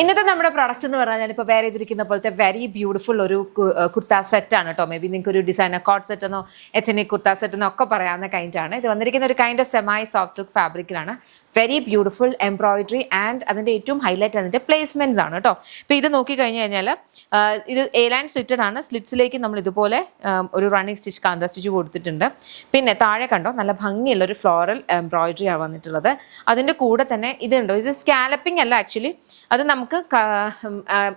ഇന്നത്തെ നമ്മുടെ പ്രൊഡക്റ്റ് എന്ന് പറഞ്ഞാൽ ഞാനിപ്പോൾ വേറെ ചെയ്തിരിക്കുന്ന പോലത്തെ വെരി ബ്യൂട്ടിഫുൾ ഒരു കുർത്ത സെറ്റാണ് കേട്ടോ. മേ ബി നിങ്ങൾക്ക് ഒരു ഡിസൈനർ കോട്ട് സെറ്റ് എന്നോ എത്തനിക് കുർത്ത സെറ്റ് എന്നോ ഒക്കെ പറയാവുന്ന കൈൻഡാണ്. ഇത് വന്നിരിക്കുന്ന ഒരു kind of semi soft silk ഫാബ്രിക്കിലാണ്. വെരി ബ്യൂട്ടിഫുൾ എംബ്രോയിഡറി ആൻഡ് അതിൻ്റെ ഏറ്റവും ഹൈലൈറ്റ് അതിൻ്റെ പ്ലേസ്മെൻറ്റ്സ് ആണ് കേട്ടോ. ഇപ്പോൾ ഇത് നോക്കി കഴിഞ്ഞ് കഴിഞ്ഞാൽ ഇത് എ ലൈൻ സ്ലിറ്റഡ് ആണ്. സ്ലിറ്റ്സിലേക്ക് നമ്മൾ ഇതുപോലെ ഒരു റണ്ണിങ് സ്റ്റിച്ച് കാന്ത സ്റ്റിച്ച് കൊടുത്തിട്ടുണ്ട്. പിന്നെ താഴെ കണ്ടോ നല്ല ഭംഗിയുള്ള ഒരു ഫ്ലോറൽ എംബ്രോയിഡറി ആണ് വന്നിട്ടുള്ളത്. അതിൻ്റെ കൂടെ തന്നെ ഇതുണ്ടോ, ഇത് സ്കാലപ്പിംഗ് അല്ല ആക്ച്വലി, അത് നമുക്ക്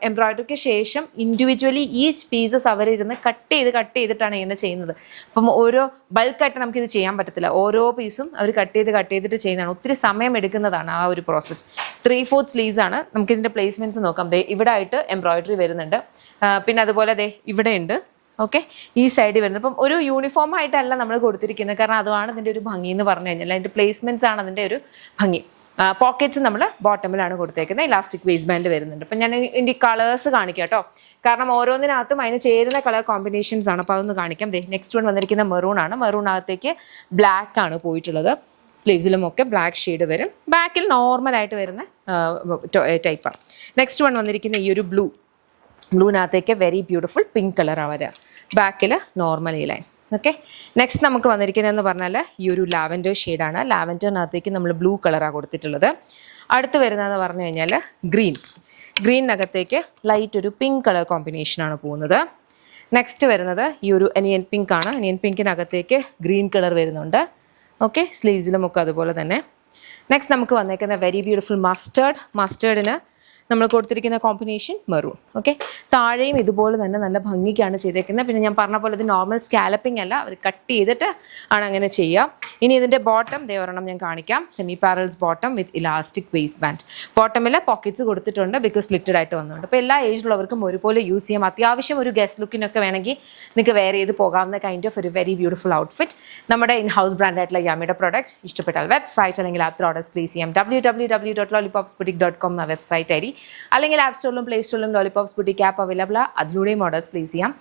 എംബ്രോയിഡറിക്ക് ശേഷം ഇൻഡിവിജ്വലി ഈച്ച് പീസസ് അവരിരുന്ന് കട്ട് ചെയ്തിട്ടാണ് ഇങ്ങനെ ചെയ്യുന്നത്. അപ്പം ഓരോ ബൾക്കായിട്ട് നമുക്കിത് ചെയ്യാൻ പറ്റത്തില്ല. ഓരോ പീസും അവർ കട്ട് ചെയ്തിട്ട് ചെയ്യുന്നതാണ്. ഒത്തിരി സമയം എടുക്കുന്നതാണ് ആ ഒരു പ്രോസസ്സ്. 3/4 സ്ലീവ്സ് ആണ്. നമുക്കിതിൻ്റെ പ്ലേസ്മെൻറ്റ്സ് നോക്കാം. ദേ ഇവിടെ ആയിട്ട് എംബ്രോയിഡറി വരുന്നുണ്ട്. പിന്നെ അതുപോലെ ദേ ഇവിടെ ഉണ്ട്. ഓക്കെ, ഈ സൈഡിൽ വരുന്നത്. അപ്പം ഒരു യൂണിഫോം ആയിട്ടല്ല നമ്മൾ കൊടുത്തിരിക്കുന്നത്, കാരണം അതാണ് ഇതിൻ്റെ ഒരു ഭംഗി എന്ന് പറഞ്ഞു കഴിഞ്ഞാൽ. അതിൻ്റെ പ്ലേസ്മെൻറ്റ്സ് ആണ് അതിൻ്റെ ഒരു ഭംഗി. പോക്കറ്റ്സ് നമ്മൾ ബോട്ടമിലാണ് കൊടുത്തേക്കുന്നത്. ഇലാസ്റ്റിക് വേസ്റ്റ് ബാൻഡ് വരുന്നുണ്ട്. അപ്പം ഞാൻ ഇതിൻ്റെ കളേഴ്സ് കാണിക്കാം കേട്ടോ, കാരണം ഓരോന്നിനകത്തും അതിന് ചേരുന്ന കളർ കോമ്പിനേഷൻസ് ആണ്. അപ്പോൾ അതൊന്ന് കാണിക്കാം. നെക്സ്റ്റ് വൺ വന്നിരിക്കുന്ന മെറൂൺ ആണ്. മെറൂണകത്തേക്ക് ബ്ലാക്ക് ആണ് പോയിട്ടുള്ളത്. സ്ലീവ്സിലും ഒക്കെ ബ്ലാക്ക് ഷെയ്ഡ് വരും. ബാക്കിൽ നോർമലായിട്ട് വരുന്ന ടൈപ്പാണ്. നെക്സ്റ്റ് വൺ വന്നിരിക്കുന്ന ഈ ഒരു ബ്ലൂവിനകത്തേക്ക് വെരി ബ്യൂട്ടിഫുൾ പിങ്ക് കളറാണ് വരിക. ബാക്കിൽ നോർമൽ ഈ ലൈൻ. ഓക്കെ, നെക്സ്റ്റ് നമുക്ക് വന്നിരിക്കുന്നതെന്ന് പറഞ്ഞാൽ ഈ ഒരു ലാവൻഡർ ഷെയ്ഡാണ്. ലാവൻഡറിനകത്തേക്ക് നമ്മൾ ബ്ലൂ കളറാണ് കൊടുത്തിട്ടുള്ളത്. അടുത്ത് വരുന്നതെന്ന് പറഞ്ഞു കഴിഞ്ഞാൽ ഗ്രീനകത്തേക്ക് ലൈറ്റ് ഒരു പിങ്ക് കളർ കോമ്പിനേഷനാണ് പോകുന്നത്. നെക്സ്റ്റ് വരുന്നത് ഈ ഒരു അനിയൻ പിങ്ക് ആണ്. അനിയൻ പിങ്കിനകത്തേക്ക് ഗ്രീൻ കളർ വരുന്നുണ്ട്. ഓക്കെ, സ്ലീവ്സിലും ഒക്കെ അതുപോലെ തന്നെ. നെക്സ്റ്റ് നമുക്ക് വന്നേക്കുന്ന വെരി ബ്യൂട്ടിഫുൾ മസ്റ്റേർഡിന് നമ്മൾ കൊടുത്തിരിക്കുന്ന കോമ്പിനേഷൻ മെറൂൺ. ഓക്കെ, താഴെയും ഇതുപോലെ തന്നെ നല്ല ഭംഗിക്കാണ് ചെയ്തേക്കുന്നത്. പിന്നെ ഞാൻ പറഞ്ഞ പോലെ ഇത് നോർമൽ സ്കാലപ്പിംഗ് അല്ല, അവർ കട്ട് ചെയ്തിട്ട് ആണ് അങ്ങനെ ചെയ്യുക. ഇനി ഇതിൻ്റെ ബോട്ടം ഒരെണ്ണം ഞാൻ കാണിക്കാം. Semi parallels bottom with elastic waist band. ബോട്ടമിൽ പോക്കറ്റ്സ് കൊടുത്തിട്ടുണ്ട്, ബിക്കോസ് സ്ലിറ്റഡ് ആയിട്ട് വന്നിട്ടുണ്ട്. അപ്പോൾ എല്ലാ ഏജിലുള്ളവർക്കും ഒരുപോലെ യൂസ് ചെയ്യാം. അത്യാവശ്യം ഒരു ഗസ്റ്റ് ലുക്കിനൊക്കെ വേണമെങ്കിൽ നിങ്ങൾക്ക് വെയർ ചെയ്ത് പോകാവുന്ന കൈൻഡ് ഓഫ് ഒരു വെരി ബ്യൂട്ടിഫുൾ ഔട്ട്ഫിറ്റ്. നമ്മുടെ ഇൻ ഹൗസ് ബ്രാൻഡായിട്ടുള്ള യാമിയുടെ പ്രോഡക്റ്റ് ഇഷ്ടപ്പെട്ടാൽ വെബ്സൈറ്റ് അല്ലെങ്കിൽ ആപ്പ് ഓർഡേഴ്സ് പ്ലേസ് ചെയ്യാം. www.lollipopsboutique.com എന്ന വെബ്സൈറ്റ് ഐ ഡി, അല്ലെങ്കിൽ ആപ്പ് സ്റ്റോറിലും പ്ലേ സ്റ്റോറിലും ലോലിപോപ്സ് ബുട്ടീക്ക് ആപ്പ് അവൈലബിൾ ആണ്. അതിലൂടെയും ഓർഡേഴ്സ് പ്ലേസ് ചെയ്യാം.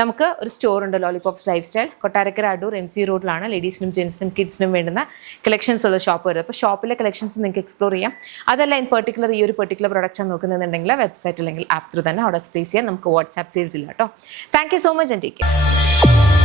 നമുക്ക് ഒരു സ്റ്റോർ ഉണ്ട്, Lollipops life style, Kottarakkara Adoor MC റോഡിലാണ്. ലേഡീസിനും ജെൻസിനും കിഡ്സിനും വേണ്ടുന്ന കളക്ഷൻസ് ഉള്ള ഷോപ്പ് വരുന്നത്. അപ്പോൾ ഷോപ്പിലെ കളക്ഷൻസ് നിങ്ങൾക്ക് എക്സ്പ്ലോർ ചെയ്യാം. അതല്ല ഇൻ പെർട്ടിക്കുലർ ഈ ഒരു പെർട്ടിക്കുലർ പ്രൊഡക്റ്റ് നോക്കുന്നുണ്ടെങ്കിൽ വെബ്സൈറ്റ് അല്ലെങ്കിൽ ആപ്പ് ത്രൂ തന്നെ ഓർഡേഴ്സ് പ്ലേസ് ചെയ്യാം. നമുക്ക് വാട്സ്ആപ്പ് സെയിൽസ് ഇല്ല കേട്ടോ. Thank you so much and take care.